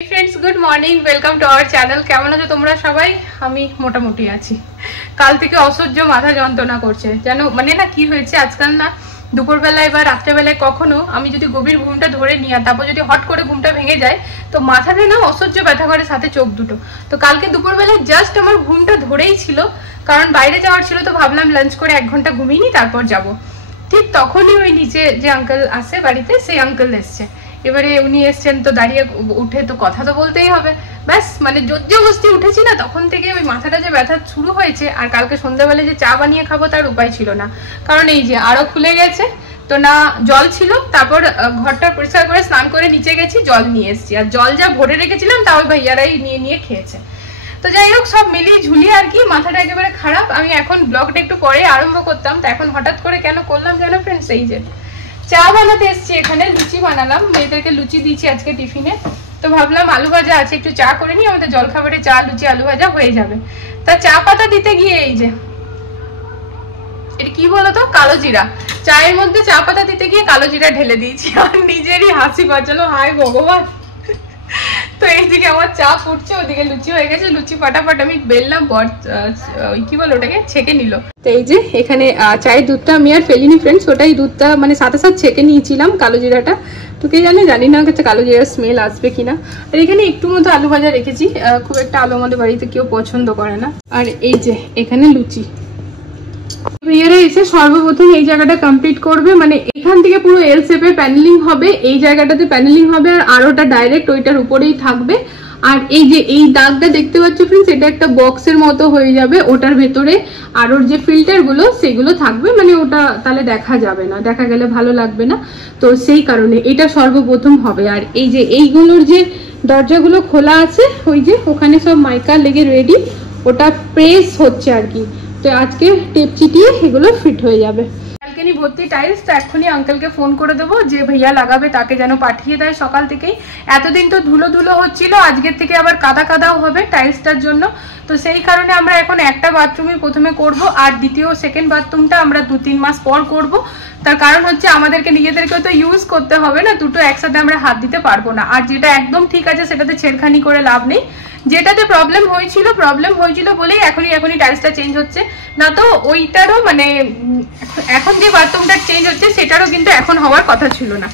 Friends good morning welcome to our channel. কেমন আছো তোমরা সবাই? আমি মোটামুটি আছি। কাল থেকে অসহ্য মাথা যন্ত্রণা করছে জানো, মানে না কি হয়েছে আজকাল না দুপুরবেলায় বা রাত্রেবেলায় কখনো আমি যদি গভীর ঘুমটা ধরে নিই আর তারপর যদি হট করে ঘুমটা ভেঙে যায় তো মাথাটা না অসহ্য ব্যথা করে, সাথে চোখ দুটো। তো কালকে দুপুরবেলায় জাস্ট আমার ঘুমটা ধরেই ছিল, কারণ বাইরে যাওয়ার ছিল, তো ভাবলাম লাঞ্চ করে 1 ঘন্টা ঘুমিয়ে নিই তারপর যাব। ঠিক তখনই ওই নিচে যে আঙ্কেল আসে বাড়িতে, সেই আঙ্কেল এসছে। এবারে উনি এসছেন তো দাঁড়িয়ে উঠে তো কথা তো বলতেই হবে, ব্যাস মানে জোরজবস্তি উঠেছি না, তখন থেকে ওই মাথাটা যে ব্যথা শুরু হয়েছে। আর কালকে সন্ধ্যাবেলা যে চা বানিয়ে খাবো তার উপায় ছিল না, কারণ এই যে আরো খুলে গেছে তো না জল ছিল। তারপর ঘরটা পরিষ্কার করে স্নান করে নিচে গেছি, জল নিয়ে এসেছি, আর জল যা ভরে রেখেছিলাম তা ওই ভাইয়ারাই নিয়ে নিয়ে খেয়েছে। তো যাই হোক সব মিলিয়ে ঝুলিয়ে আর কি মাথাটা একেবারে খারাপ। আমি এখন ব্লগটা একটু পরে আরম্ভ করতাম, তো এখন হঠাৎ করে কেন করলাম জানো ফ্রেন্ডস, এই যে চা বানাতে এসছি, এখানে লুচি বানালাম, মেয়েদেরকে লুচি দিয়েছি আজকে টিফিনে। তো ভাবলাম আলু ভাজা আছে, একটু চা করে নিই, আমাদের জলখাবারে চা লুচি আলু ভাজা হয়ে যাবে। তা চা পাতা দিতে গিয়ে এই যে এটা কি বলতো, কালো জিরা, চায়ের মধ্যে চা পাতা দিতে গিয়ে কালো জিরা ঢেলে দিয়েছি, আর নিজেরই হাসি পাচ্ছিল, হায় ভগবান। তো এইদিকে আমার চা ফুটছে, ওদিকে লুচি হয়ে গেছে, লুচি ফাটাফাট আমি বেললাম, কি বলো ওটাকে ছেঁকে নিল। তো এই যে এখানে চায়ের দুধটা আমি আর ফেলিনি ফ্রেন্ডস, ওটাই দুধটা মানে সাথে সাথে ছেঁকে নিয়েছিলাম কালো জিরাটা। তো কে জানি না কালো জিরার স্মেল আসবে কিনা। আর এখানে একটু মতো আলু ভাজা রেখেছি, খুব একটা আলু আমাদের বাড়িতে কেউ পছন্দ করে না। আর এই যে এখানে লুচি, ভাইয়ারা এসে সর্বপ্রথম এই জায়গাটা কমপ্লিট করবে, মানে এখান থেকে পুরো এল শেপে প্যানেলিং হবে, এই জায়গাটাতে প্যানেলিং হবে, আর আরোটা ডাইরেক্ট ওইটার উপরেই থাকবে। আর এই যে এই দাগটা দেখতে পাচ্ছ ফ্রেন্ডস, এটা একটা বক্সের মতো হয়ে যাবে, ওটার ভেতরে আরোর যে ফিল্টার গুলো সেগুলো থাকবে, মানে ওটা তাহলে দেখা যাবে না, দেখা গেলে ভালো লাগবে না, তো সেই কারণে এটা সর্বপ্রথম হবে। আর এই যে এইগুলোর যে দরজাগুলো খোলা আছে, ওই যে ওখানে সব মাইকা লেগে রেডি, ওটা প্রেস হচ্ছে আর কি। তো আজকে টেপ চিটিয়ে এগুলো ফিট হয়ে যাবে। ব্যালকনি ভর্তি টাইলস, তো এক্ষুনি আঙ্কেলকে ফোন করে দেবো, যে ভাইয়া লাগাবে তাকে যেন পাঠিয়ে দেয় সকাল থেকেই। এতদিন তো ধুলো ধুলো হচ্ছিল, আজকের থেকে আবার কাদা কাদাও হবে টাইলসটার জন্য। তো সেই কারণে আমরা এখন একটা বাথরুমই প্রথমে করব, আর সেকেন্ড বাথরুমটা আমরা 2-3 মাস পর করব। তার কারণ হচ্ছে আমাদেরকে নিজেদেরকেও তো ইউজ করতে হবে না, দুটো একসাথে আমরা হাত দিতে পারবো না। আর যেটা একদম ঠিক আছে সেটাতে ছেড়খানি করে লাভ নেই, যেটাতে প্রবলেম হয়েছিল বলেই এখনই টাইলসটা চেঞ্জ হচ্ছে, না তো ওইটারও মানে এখন যে বাথরুমটা চেঞ্জ হচ্ছে সেটারও কিন্তু এখন হওয়ার কথা ছিল না,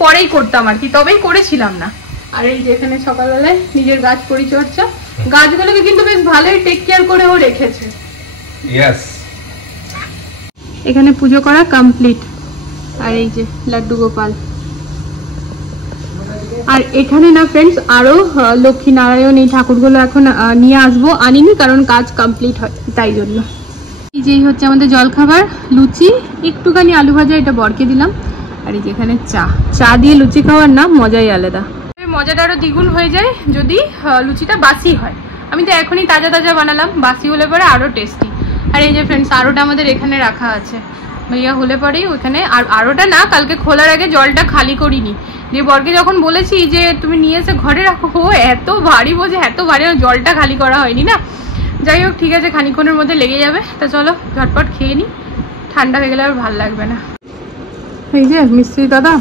পরেই করতাম আর কি, তবেই করেছিলাম না। আর এই যে এখানে সকালবেলায় নিজের গাছ পরিচর্যা, গাছগুলোকে কিন্তু বেশ ভালোই টেক কেয়ার করে ও রেখেছে। এখানে পুজো করা কমপ্লিট, আর এই যে লাড্ডু গোপাল। আর এখানে না ফ্রেন্ডস আরো লক্ষ্মী নারায়ণ এই ঠাকুরগুলো এখন নিয়ে আসবো, আনিনি কারণ কাজ কমপ্লিট হয় তাই জন্য। এই যে হচ্ছে আমাদের জলখাবার, লুচি, একটুখানি আলু ভাজা, এটা বরকে দিলাম। আর এই যে এখানে চা দিয়ে লুচি খাওয়ার না মজাই আলাদা, মজাটা আরো দ্বিগুণ হয়ে যায় যদি লুচিটা বাসি হয়। আমি তো এখনই তাজা তাজা বানালাম, বাসি হলে পরে আরো টেস্টি। আর এই যে ফ্রেন্ডস আরোটা আমাদের এখানে রাখা আছে, ভাইয়া হলে পরেই ওখানে। আর আরোটা না কালকে খোলার আগে জলটা খালি করিনি, যে বরকে যখন বলেছি যে তুমি নিয়ে এসে ঘরে রাখো, ও এত ভারী বোঝে, এত ভারী, জলটা খালি করা হয়নি না। যাই হোক ঠিক আছে, খানিক্ষণের মধ্যে লেগে যাবে। তা চলো ঝটপট খেয়ে নি, ঠান্ডা হয়ে গেলে আর ভালো লাগবে না। এই যে মিস্ত্রি দাদা,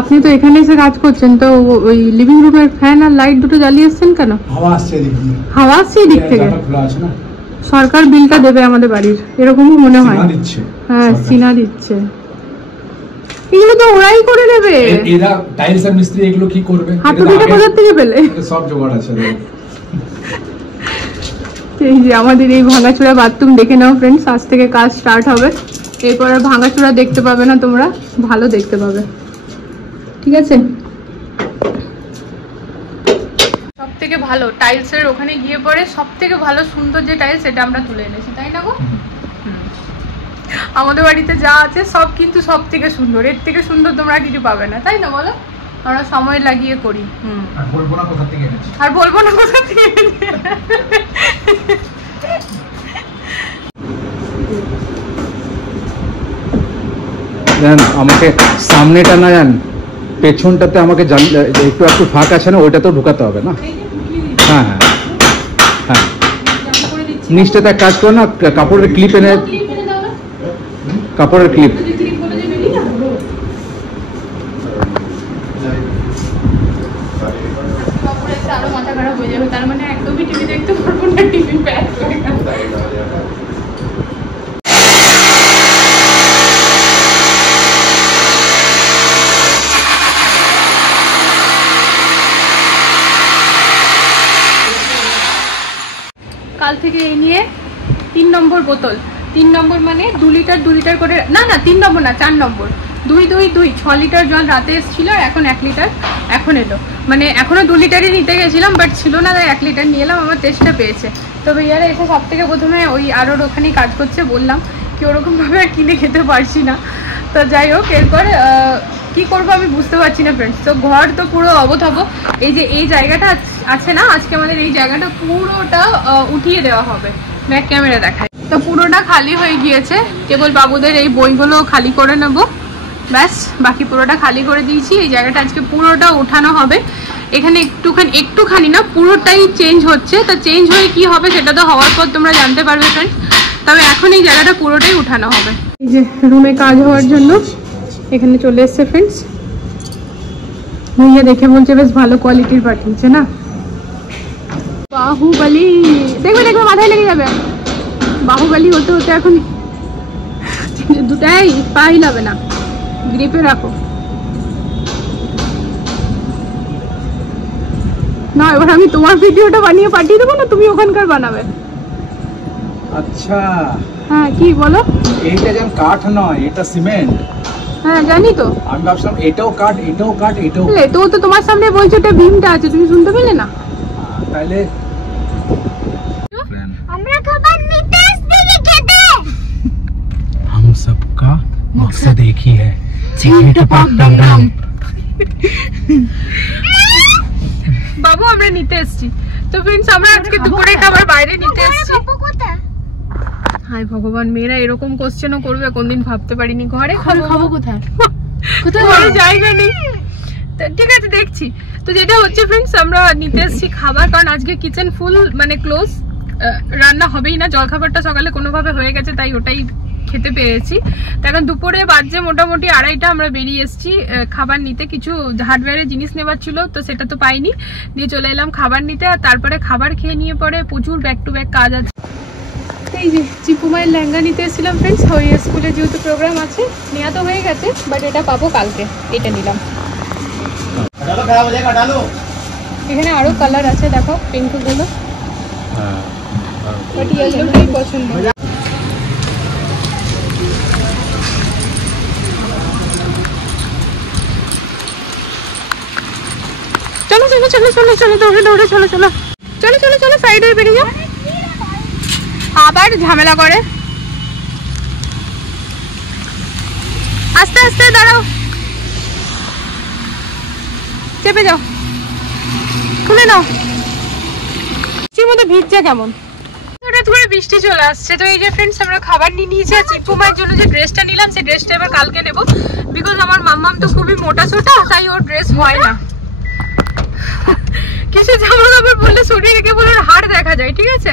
আপনি তো এখানে এসে কাজ করছেন, তো ওই লিভিং রুমের ফ্যান আর লাইট দুটো জ্বালিয়ে এসছেন কেন? হাওয়া আসছে দিক থেকে, সরকার বিলটা দেবে আমাদের বাড়ির, এরকমই মনে হয়। হ্যাঁ সিনা দিচ্ছে, এগুলো তো ওরাই করে নেবে। এরা টাইলস আর মিস্ত্রি এগুলো কি করবে? হাতুড়িটা কোথা থেকে পেলে? সব জোগাড় আছে। এই যে আমাদের এই ভাঙাচোরা বাথরুম দেখে নাও ফ্রেন্ডস, আজ থেকে কাজ স্টার্ট হবে। এরপর আর ভাঙাচোরা দেখতে পাবে না তোমরা, ভালো দেখতে পাবে, ঠিক আছে? সব থেকে ভালো টাইলসের ওখানে গিয়ে পরে সব থেকে ভালো সুন্দর যে টাইলস, এটা আমরা তুলে এনেছি, তাই না গো? আমাদের বাড়িতে যা আছে সব কিন্তু সব থেকে সুন্দর, এর থেকে সুন্দর তোমরা কিছু পাবে না, তাই না বলো? আমরা সময় লাগিয়ে করি। আর বলবো না কোথা থেকে এনেছি। জান আমাকে সামনেটা না জান, পেছনটাতে আমাকে একটু একটু ফাঁক আছে না, ওইটাতেও ঢুকাতে হবে না। হ্যাঁ হ্যাঁ হ্যাঁ, নিচটাতে এক কাজ করো না, কাপড়ের ক্লিপ এনে, কাপড়ের ক্লিপ। আসলে আরো মাথা খারাপ হয়ে যাবে, তার মানে একদমই টিভি দেখতে পারবো না, টিভি ব্যাক হয়ে গেছে। কাল থেকে এই নিয়ে 3 নম্বর বোতল, 3 নম্বর মানে 2 লিটার 2 লিটার করে, না না 3 নম্বর না 4 নম্বর, 2 2 2 6 লিটার জল রাতে এসেছিল, আর এখন 1 লিটার এখন এলো। মানে এখনো 2 লিটারই নিতে গেছিলাম, বাট ছিল না, তাই 1 লিটার নিয়ে এলাম, আমার টেস্টটা পেয়েছে। তো ভাইয়ারা এসে সব থেকে প্রথমে ওই আরোর ওখানেই কাজ করছে, বললাম কি ওরকমভাবে আর কিনে খেতে পারছি না। তো যাই হোক, এরপর কি করবো আমি বুঝতে পারছি না ফ্রেন্ডস। তো ঘর তো পুরো অবথাবো, এই যে এই জায়গাটা আছে না, আজকে আমাদের এই জায়গাটা পুরোটা উঠিয়ে দেওয়া হবে, ব্যাক ক্যামেরা দেখায়। তো পুরোটা খালি হয়ে গিয়েছে, কেবল বাবুদের এই বইগুলো খালি করে নেব, ব্যাস বাকি পুরোটা খালি করে দিয়েছি। এই জায়গাটা আজকে পুরোটা ওঠানো হবে, এখানে একটুখানি না পুরোটাই চেঞ্জ হচ্ছে। তো চেঞ্জ হয়ে কি হবে সেটা তো হওয়ার পর তোমরা জানতে পারবে ফ্রেন্ডস, তবে এখন এই জায়গাটা পুরোটাই উঠানো হবে। এই যে রুমে কাজ হওয়ার জন্য এখানে চলে এসছে ফ্রেন্ডস, ভাইয়া দেখে বলছে বেশ ভালো কোয়ালিটির পাঠিয়েছে না। বাহুবলী, দেখবে দেখবে মাথায় লেগে যাবে, বাহুবলী হতে হতে এখন দুটাই পা হিলাবে না, গ্রিপে রাখো না। এবার আমি তোমার ভিডিওটা বানিয়ে পাঠিয়ে দেবো না, তুমি ওখানকার বানাবে। আচ্ছা হ্যাঁ কি বলো? এইটা যেন কাঠ নয়, এটা সিমেন্ট। হ্যাঁ জানি তো, আমি ভাবছিলাম এটাও কাঠ, এটাও কাঠ, এটাও। তো তোমার সামনে বলছো ওটা ভীমটা আছে, তুমি শুনতে পেলে না? তাহলে আমরা খাবার নিতে এসেছি খেতে। हम सबका मकसद एक ही है, सिगरेट पाक डम। বাবু আমরা নিতে এসেছি। তো फ्रेंड्स আমরা আজকে দুপুরে খাবার বাইরে নিতে এসেছি। হাই ভগবান, মেয়েরা এরকম কোশ্চেনও করবে কোনদিন ভাবতে পারিনি। ঘরে খাবো কোথায়? কোথায় জায়গা নেই। তো ঠিক আছে দেখছি। তো যেটা হচ্ছে फ्रेंड्स আমরা নিতে এসেছি খাবার, কারণ আজকে কিচেন ফুল মানে ক্লোজ, রান্না হবেই না। জলখাবারটা সকালে কোনোভাবে হয়ে গেছে, তাই ওটাই খেতে পেরেছি। এখন দুপুরে বাজে মোটামুটি 2:30টা, আমরা বেরিয়ে এসেছি খাবার নিতে। কিছু হার্ডওয়্যারের জিনিস নেবার ছিল, তো সেটা তো পাইনি, দিয়ে চলে এলাম খাবার নিতে। আর তারপরে খাবার খেয়ে নিয়ে পরে প্রচুর ব্যাক টু ব্যাক কাজ আছে। এই যে চিপু মায়ের লেহেঙ্গা নিতে এসেছিলাম ফ্রেন্ডস, ওই স্কুলে যেহেতু প্রোগ্রাম আছে, নেওয়া তো হয়ে গেছে, বাট এটা পাবো কালকে, এটা নিলাম। এখানে আরো কালার আছে, দেখো পিঙ্ক গুলো, বাট ইয়েলোটাই পছন্দ। চলো চলো চলো চলো চলো দৌড়ে দৌড়ে চলো চলো চলো চলো চলো সাইড হয়ে বেরিয়ে যাও, আবার ঝামেলা করে। আস্তে আস্তে দাঁড়াও, চেপে যাও, খুলে নাও। বৃষ্টির মধ্যে ভিজছে কেমন, হঠাৎ করে বৃষ্টি চলে আসছে। তো এই যে ফ্রেন্ডস আমরা খাবার নিয়ে নিয়েছি, আর চিপু মায়ের জন্য যে ড্রেসটা নিলাম সেই ড্রেসটা এবার কালকে নেবো, বিকজ আমার মাম্মাম তো খুবই মোটা সোটা, তাই ওর ড্রেস হয় না। কিছু জামা কাপড় বললে শরীর রেখে বলে হাড় দেখা যায়, ঠিক আছে?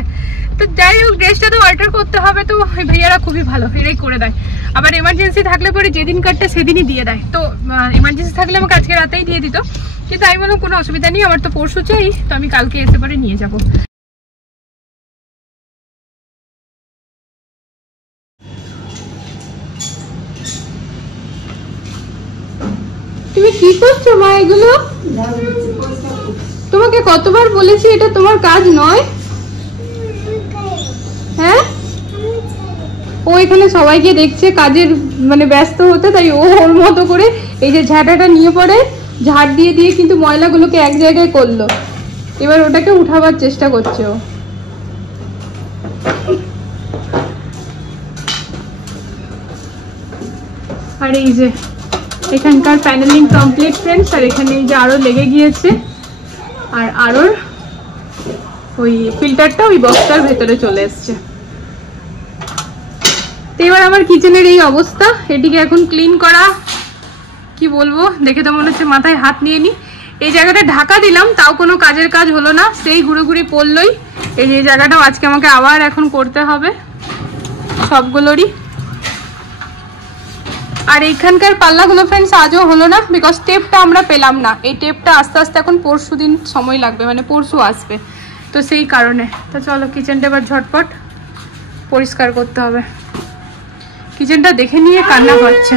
তো যাই হোক ড্রেসটা তো অল্টার করতে হবে, তো ভাইয়ারা খুবই ভালো এরাই করে দেয়। আবার এমার্জেন্সি থাকলে পরে যেদিন কাটতে সেদিনই দিয়ে দেয়। তো এমার্জেন্সি থাকলে আমাকে আজকে রাতেই দিয়ে দিত, কিন্তু আমি বললাম কোনো অসুবিধা নেই, আমার তো পরশু চাই, তো আমি কালকে এসে পরে নিয়ে যাবো। তুমি কি করছো মা এগুলো? তোমাকে কতবার বলেছি এটা তোমার কাজ নয়, হ্যাঁ? ও এখানে সবাইকে দেখছে কাজের মানে ব্যস্ত হতে, তাই ও ওর মতো করে এই যে ঝাঁটাটা নিয়ে পড়ে ঝাড় দিয়ে দিয়ে কিন্তু ময়লাগুলোকে এক জায়গায় করলো, এবার ওটাকে উঠাবার চেষ্টা করছে ও। আর এই যে এখানকার প্যানেলিং কমপ্লিট ফ্রেন্ডস, আর এখানে এই যে আরো লেগে গিয়েছে, আর আরোর ওই ফিল্টারটা ওই বক্সটার ভেতরে চলে এসছে। তো এবার আমার কিচেনের এই অবস্থা, এটিকে এখন ক্লিন করা, কি বলবো, দেখে তো মনে হচ্ছে মাথায় হাত নিয়ে নি। এই জায়গাটা ঢাকা দিলাম, তাও কোনো কাজের কাজ হলো না, সেই ঘুরে ঘুরে পড়লই। এই যে জায়গাটাও আজকে আমাকে আবার এখন করতে হবে সবগুলোরই। আর এইখানকার পাল্লাগুলো ফ্রেন্ডস আজও হলো না, বিকজ টেপটা আমরা পেলাম না। এই টেপটা আস্তে আস্তে এখন পরশু দিন সময় লাগবে, মানে পরশু আসবে, তো সেই কারণে। তো চলো কিচেনটা এবার ঝটপট পরিষ্কার করতে হবে। কিচেনটা দেখে নিয়ে কান্না পাচ্ছে।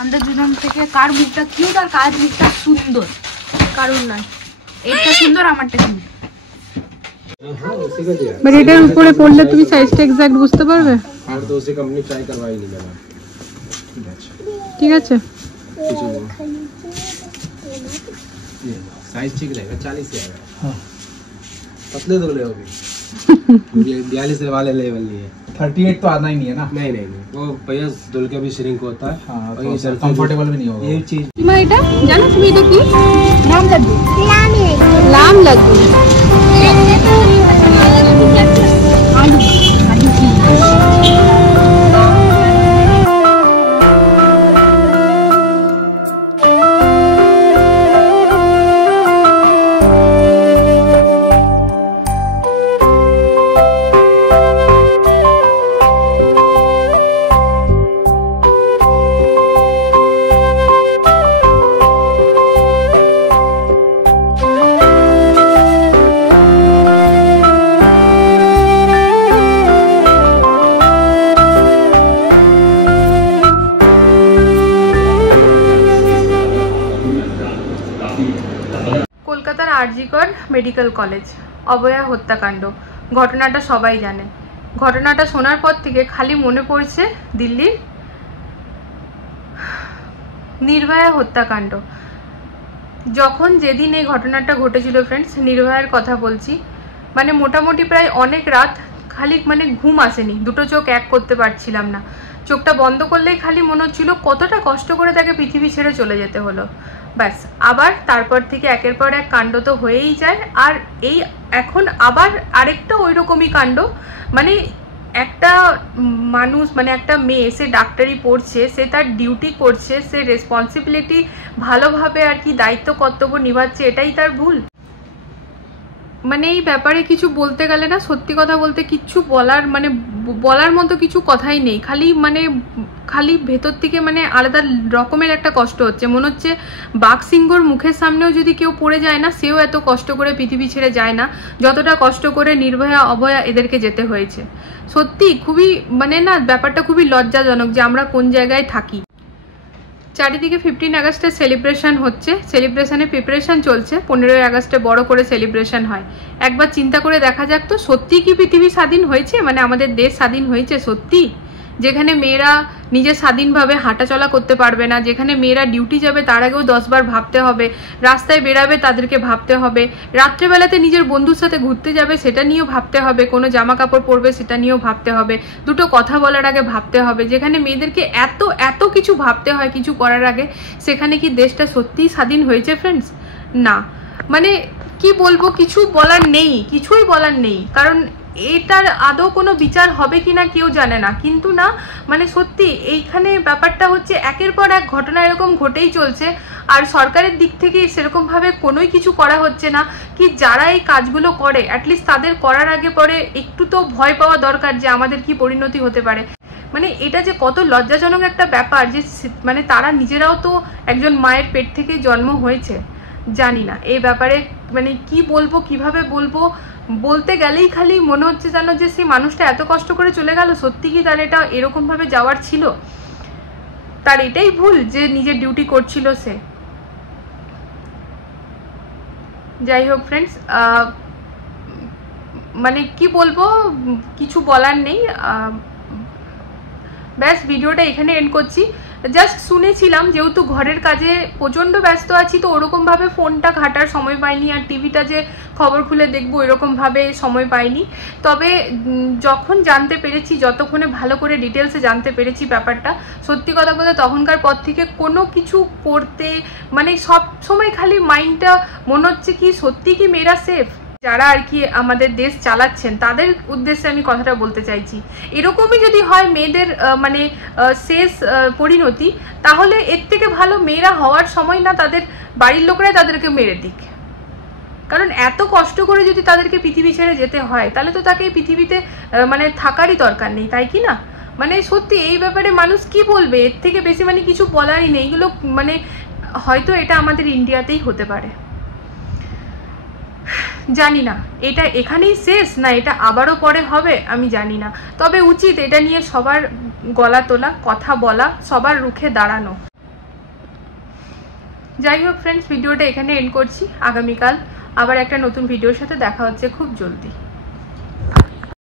আমাদের দুজন থেকে কার মুখটা কিউট আর কার মুখটা সুন্দর, কারণ নয় এটা সুন্দর আমারটা কিউট। বাট এটার উপরে পড়লে তুমি সাইজটা এক্সাক্ট বুঝতে পারবে। और तो उसी कंपनी ट्राई करवाई नहीं मैंने। ঠিক আছে, साइज ठीक रहेगा 40 से आएगा। हाँ पतले तो ले होगी 42 वाले लेवल नहीं है। 38 तो आना ही नहीं है ना। नहीं नहीं नहीं वो भैया धुल के भी श्रिंक होता है। हाँ और तो ये सर कंफर्टेबल भी नहीं होगा ये चीज মা এটা জানো তুমি এটা কি? নাম লাগবে লাম লাগবে। আলু আলু কি কলকাতার আরজিকর মেডিকেল কলেজ অভয়া হত্যাকাণ্ড ঘটনাটা সবাই জানে। ঘটনাটা শোনার পর থেকে খালি মনে পড়ছে দিল্লির নির্ভয়া হত্যাকাণ্ড। যখন যেদিন এই ঘটনাটা ঘটেছিল ফ্রেন্ডস, নির্ভয়ার কথা বলছি, মানে মোটামুটি প্রায় অনেক রাত খালি মানে ঘুম আসেনি, দুটো চোখ এক করতে পারছিলাম না। চোখটা বন্ধ করলেই খালি মনে হচ্ছিল কতটা কষ্ট করে তাকে পৃথিবী ছেড়ে চলে যেতে হলো। ব্যাস, আবার তারপর থেকে একের পর এক কাণ্ড তো হয়েই যায়। আর এই এখন আবার আরেকটা ওই রকমই কাণ্ড, মানে একটা মানুষ, মানে একটা মেয়ে, সে ডাক্তারি পড়ছে, সে তার ডিউটি করছে, সে রেসপন্সিবিলিটি ভালোভাবে আর কি দায়িত্ব কর্তব্য নিভাচ্ছে, এটাই তার ভুল। মানে এই ব্যাপারে কিছু বলতে গেলে না, সত্যি কথা বলতে কিচ্ছু বলার মানে বলার মতো কিছু কথাই নেই। খালি ভেতর থেকে মানে আলাদা রকমের একটা কষ্ট হচ্ছে। মনে হচ্ছে বাঘ সিংহর মুখের সামনেও যদি কেউ পড়ে যায় না, সেও এত কষ্ট করে পৃথিবী ছেড়ে যায় না যতটা কষ্ট করে নির্ভয়া অভয়া এদেরকে যেতে হয়েছে। সত্যি খুবই মানে না, ব্যাপারটা খুবই লজ্জাজনক যে আমরা কোন জায়গায় থাকি। চারিদিকে 15 আগস্টের সেলিব্রেশন হচ্ছে, সেলিব্রেশনের প্রিপারেশন চলছে। 15ই আগস্টে বড় করে সেলিব্রেশন হয়। একবার চিন্তা করে দেখা যাক তো, সত্যি কি পৃথিবী স্বাধীন হয়েছে, মানে আমাদের দেশ স্বাধীন হয়েছে সত্যি? যেখানে মেয়েরা নিজে স্বাধীনভাবে হাঁটাচলা করতে পারবে না, যেখানে মেয়েরা ডিউটি যাবে তার আগেও 10 বার ভাবতে হবে, রাস্তায় বেরাবে তাদেরকে ভাবতে হবে, রাত্রেবেলাতে নিজের বন্ধুর সাথে ঘুরতে যাবে সেটা নিয়েও ভাবতে হবে, কোনো জামা কাপড় পরবে সেটা নিয়েও ভাবতে হবে, দুটো কথা বলার আগে ভাবতে হবে, যেখানে মেয়েদেরকে এত এত কিছু ভাবতে হয় কিছু করার আগে, সেখানে কি দেশটা সত্যিই স্বাধীন হয়েছে ফ্রেন্ডস? না, মানে কি বলবো, কিছু বলার নেই, কিছুই বলার নেই। কারণ এটার আদৌ কোনো বিচার হবে কিনা কেউ জানে না, কিন্তু না মানে সত্যি এইখানে ব্যাপারটা হচ্ছে একের পর এক ঘটনা এরকম ঘটেই চলছে। আর সরকারের দিক থেকে সেরকমভাবে কোনোই কিছু করা হচ্ছে না। কি যারা এই কাজগুলো করে অ্যাটলিস্ট তাদের করার আগে পরে একটু তো ভয় পাওয়া দরকার যে আমাদের কি পরিণতি হতে পারে। মানে এটা যে কত লজ্জাজনক একটা ব্যাপার যে মানে তারা নিজেরাও তো একজন মায়ের পেট থেকেই জন্ম হয়েছে। জানি না এই ব্যাপারে মানে কি বলবো, কিভাবে বলবো, বলতে গেলেই খালি মনে হচ্ছে জানো যে সেই মানুষটা এত কষ্ট করে চলে গেল, সত্যি কি তার এটা এরকমভাবে যাওয়ার ছিল? তার এটাই ভুল যে নিজের ডিউটি করছিল সে। যাই হোক ফ্রেন্ডস, মানে কি বলবো, কিছু বলার নেই। ব্যাস ভিডিওটা এখানে এন্ড করছি। জাস্ট শুনেছিলাম, যেহেতু ঘরের কাজে প্রচণ্ড ব্যস্ত আছি তো ওরকমভাবে ফোনটা ঘাটার সময় পাইনি, আর টিভিটা যে খবর খুলে দেখবো এরকমভাবে সময় পাইনি। তবে যখন জানতে পেরেছি, যতক্ষণে ভালো করে ডিটেলসে জানতে পেরেছি ব্যাপারটা, সত্যি কথা বলতে তখনকার পর থেকে কোনো কিছু করতে মানে সব সময় খালি মাইন্ডটা মনে হচ্ছে কি সত্যি কি মেয়েরা সেফ? যারা আর কি আমাদের দেশ চালাচ্ছেন তাদের উদ্দেশ্যে আমি কথাটা বলতে চাইছি। এরকমই যদি হয় মেয়েদের মানে শেষ পরিণতি, তাহলে এর থেকে ভালো মেয়েরা হওয়ার সময় না তাদের বাড়ির লোকরাই তাদেরকে মেরে দিক। কারণ এত কষ্ট করে যদি তাদেরকে পৃথিবী ছেড়ে যেতে হয় তাহলে তো তাকে এই পৃথিবীতে মানে থাকারই দরকার নেই, তাই কি না? মানে সত্যি এই ব্যাপারে মানুষ কি বলবে, এর থেকে বেশি মানে কিছু বলারই নেই। এগুলো মানে হয়তো এটা আমাদের ইন্ডিয়াতেই হতে পারে, জানি না এটা এখানেই শেষ না এটা আবারও পরে হবে আমি জানি না। তবে উচিত এটা নিয়ে সবার গলা তোলা, কথা বলা, সবার রুখে দাঁড়ানো। যাই হোক ফ্রেন্ডস, ভিডিওটা এখানে এন্ড করছি। আগামীকাল আবার একটা নতুন ভিডিওর সাথে দেখা হচ্ছে খুব জলদি।